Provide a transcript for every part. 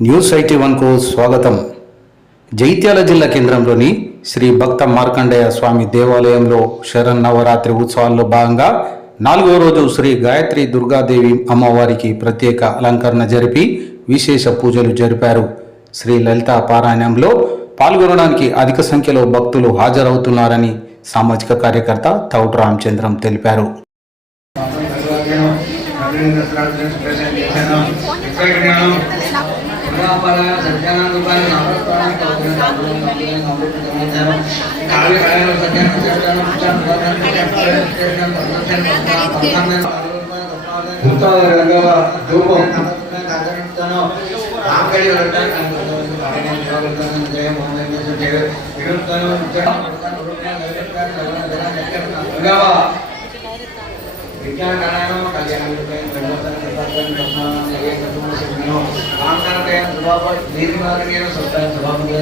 News IT వన్కు స్వాగతం. జైత్యాల జిల్లా కేంద్రంలోని శ్రీ భక్త మార్కండేయ స్వామి దేవాలయంలో శరన్నవరాత్రి ఉత్సవాల్లో భాగంగా నాలుగో రోజు శ్రీ గాయత్రి దుర్గాదేవి అమ్మవారికి ప్రత్యేక అలంకరణ జరిపి విశేష పూజలు జరిపారు. శ్రీ లలిత పారాయణంలో పాల్గొనడానికి అధిక సంఖ్యలో భక్తులు హాజరవుతున్నారని సామాజిక కార్యకర్త తౌటు రామచంద్రం తెలిపారు. ధూపం విజ్ఞానకరణం కళ్యాణం కర్మోత్సవం రామనారాయణ స్వభావ దీర్ఘమార్గేణ సత్తాయ స్వభావంగా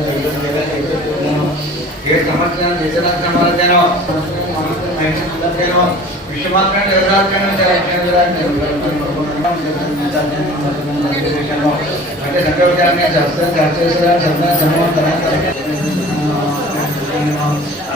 జరిగిన ఏడు సంవత్సరాలు నిజరాజ్యమార్జన విశ్వమాత్రం జగదాత్మ అంటే సంకల్పాన్ని శాస్త్రం చర్చేశ్వర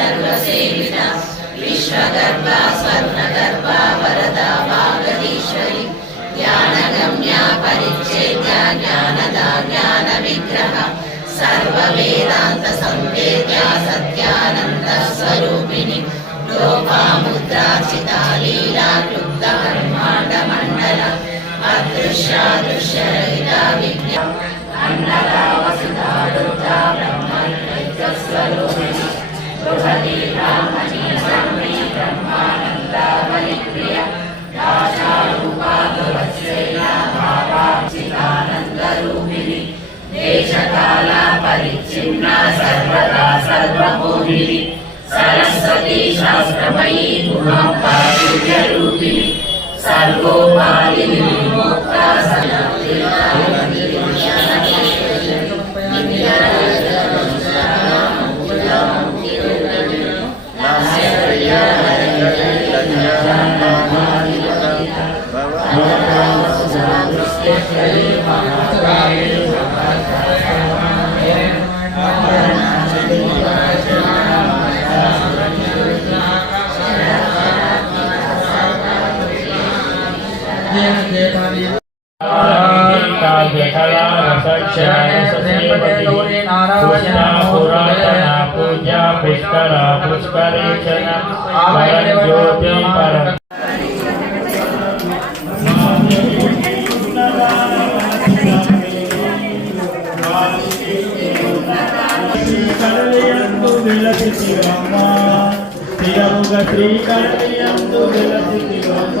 గంధర్వ విశ్వగర్భ స్వర్ణగర్భ వరద వాగదీశ్వరి జ్ఞానగమ్య పరిచ్ఛేద్య జ్ఞానద జ్ఞాన విగ్రహ సర్వ సంవేద్య సత్యానంద స్వరూపిణి లోపాముద్రాచిత లీలా క్లుప్త బ్రహ్మాండ మండల అన్నదా వసుధా దుర్గా స్వరూపిణి పరిచ్ఛిన్న సర్వదా సర్వభూమిని సరస్వతీ శాస్త్రమయీ పురాతన పూజ పుష్కర పుష్కరేచన జ్యోతి పర శ్రీకరళయందు విలసితివమ్మ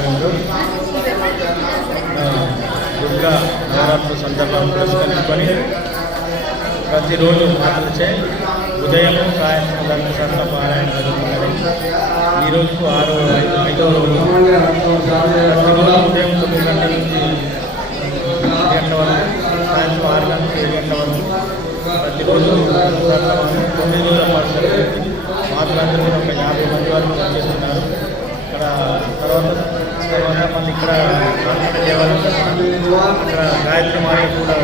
సందర్భాన్ని పురస్కరించుకొని ప్రతిరోజు మాటలచే ఉదయం సాయంత్రం గంట పారాయణ జరుగుతున్నది ఈరోజు ఆరో ఐదో రోజు. ప్రతిరోజు ఉదయం తొమ్మిది గంటల నుంచి ఏడు గంటల వరకు సాయంత్రం ఆరు గంటల నుంచి ఏడు గంటల వరకు. ప్రతిరోజు తొమ్మిది రోజుల పాటు మాటలందరూ కూడా ఒక యాభై మంది వరకు వచ్చేస్తున్నారు ఇక్కడ తర్వాత తర్వాత మనం ఇక్కడ ఇక్కడ గాయత్రి మాయ కూడా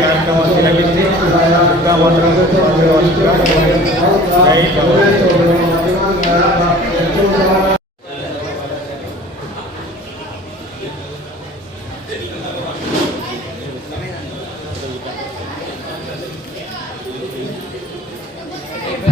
కార్యక్రమాలు విరమించి దుర్గా వందనం జై భగవంతుడు